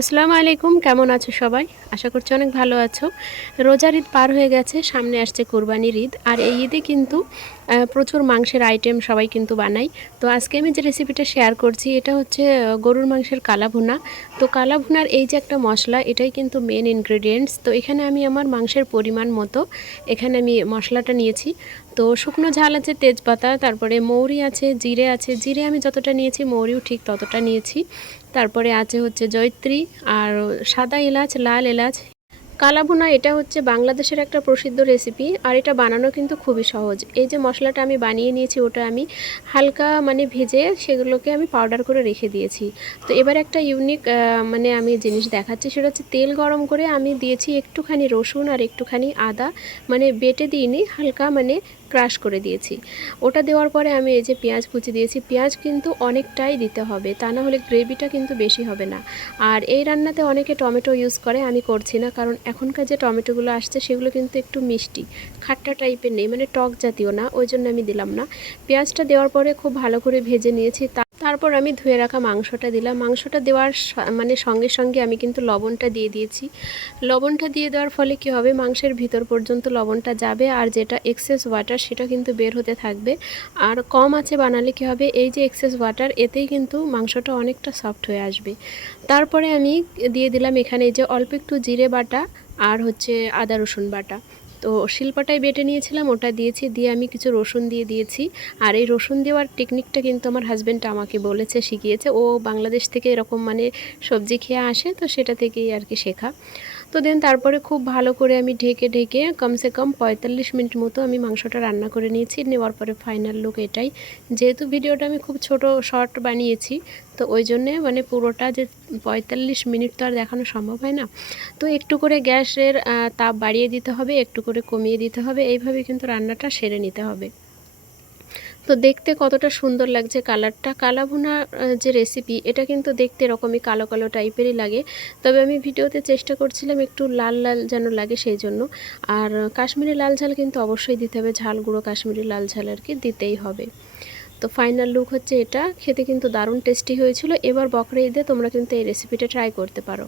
আসসালামু আলাইকুম, কেমন আছো সবাই? আশা করছি অনেক ভালো আছো। রোজার ঈদ পার হয়ে গেছে, সামনে আসছে কোরবানির ঈদ। আর এই ঈদে কিন্তু প্রচুর মাংসের আইটেম সবাই কিন্তু বানাই তো আজকে আমি যে রেসিপিটা শেয়ার করছি, এটা হচ্ছে গরুর মাংসের কালা ভুনা তো কালা ভুনার এই যে একটা মশলা, এটাই কিন্তু মেন ইনগ্রেডিয়েন্টস তো এখানে আমি আমার মাংসের পরিমাণ মতো, এখানে আমি মশলাটা নিয়েছি। তো শুকনো ঝাল আছে, তেজপাতা, তারপরে মৌরি আছে, জিরে আছে। জিরে আমি যতটা নিয়েছি, মৌরিও ঠিক ততটা নিয়েছি। তারপরে আছে হচ্ছে জয়ত্রী আর সাদা এলাচ লাল এলাচ কালাভুনা এটা হচ্ছে বাংলাদেশের একটা প্রসিদ্ধ রেসিপি আর এটা বানানো কিন্তু খুবই সহজ। এই যে মশলাটা আমি বানিয়ে নিয়েছি, ওটা আমি হালকা মানে ভেজে সেগুলোকে আমি পাউডার করে রেখে দিয়েছি। তো এবার একটা ইউনিক মানে আমি জিনিস দেখাচ্ছি, সেটা হচ্ছে তেল গরম করে আমি দিয়েছি একটুখানি রসুন আর একটুখানি আদা মানে বেটে দিইনি, হালকা মানে ক্রাশ করে দিয়েছি। ওটা দেওয়ার পরে আমি এই যে পেঁয়াজ কুচি দিয়েছি, পেঁয়াজ কিন্তু অনেকটাই দিতে হবে, তা না হলে গ্রেভিটা কিন্তু বেশি হবে না। আর এই রান্নাতে অনেকে টমেটো ইউজ করে, আমি করছি না, কারণ এখনকার যে টমেটোগুলো আসছে সেগুলো কিন্তু একটু মিষ্টি, খাট্টা টাইপের নেই মানে টক জাতীয় না, ওই জন্য আমি দিলাম না। পেঁয়াজটা দেওয়ার পরে খুব ভালো করে ভেজে নিয়েছি, তা তারপর আমি ধুয়ে রাখা মাংসটা দিলাম। মাংসটা দেওয়ার মানে সঙ্গে সঙ্গে আমি কিন্তু লবণটা দিয়ে দিয়েছি। লবণটা দিয়ে দেওয়ার ফলে কি হবে? মাংসের ভিতর পর্যন্ত লবণটা যাবে আর যেটা এক্সেস ওয়াটার সেটা কিন্তু বের হতে থাকবে। আর কম আছে বানালে কি হবে? এই যে এক্সেস ওয়াটার এতেই কিন্তু মাংসটা অনেকটা সফট হয়ে আসবে। তারপরে আমি দিয়ে দিলাম এখানে যে অল্প একটু জিরে বাটা আর হচ্ছে আদা রসুন বাটা। তো শিল্পাটাই বেটে নিয়েছিলাম, ওটা দিয়েছি, দিয়ে আমি কিছু রসুন দিয়ে দিয়েছি। আর এই রসুন দেওয়ার টেকনিকটা কিন্তু আমার হাজব্যান্ড আমাকে বলেছে, শিখিয়েছে। ও বাংলাদেশ থেকে এরকম মানে সবজি খেয়ে আসে, তো সেটা থেকেই আর কি শেখা। তো দেন তারপরে খুব ভালো করে আমি ঢেকে ঢেকে কমসে কম পঁয়তাল্লিশ মিনিট মতো আমি মাংসটা রান্না করে নিয়েছি। নেওয়ার পরে ফাইনাল লুক এটাই। যেহেতু ভিডিওটা আমি খুব ছোট শর্ট বানিয়েছি তো ওই জন্যে মানে পুরোটা যে পঁয়তাল্লিশ মিনিট তো আর দেখানো সম্ভব হয় না। তো একটু করে গ্যাসের তাপ বাড়িয়ে দিতে হবে, একটু করে কমিয়ে দিতে হবে, এইভাবে কিন্তু রান্নাটা সেরে নিতে হবে। তো দেখতে কতটা সুন্দর লাগছে কালারটা। কালা ভুনা যে রেসিপি এটা কিন্তু দেখতে এরকমই কালো কালো টাইপেরই লাগে। তবে আমি ভিডিওতে চেষ্টা করছিলাম একটু লাল লাল যেন লাগে সেই জন্য। আর কাশ্মীরি লাল ঝাল কিন্তু অবশ্যই দিতে হবে, ঝাল, গুঁড়ো কাশ্মীরি লাল ঝাল আর কি দিতেই হবে। তো ফাইনাল লুক হচ্ছে এটা। খেতে কিন্তু দারুণ টেস্টি হয়েছিল। এবার বকরা ঈদে তোমরা কিন্তু এই রেসিপিটা ট্রাই করতে পারো।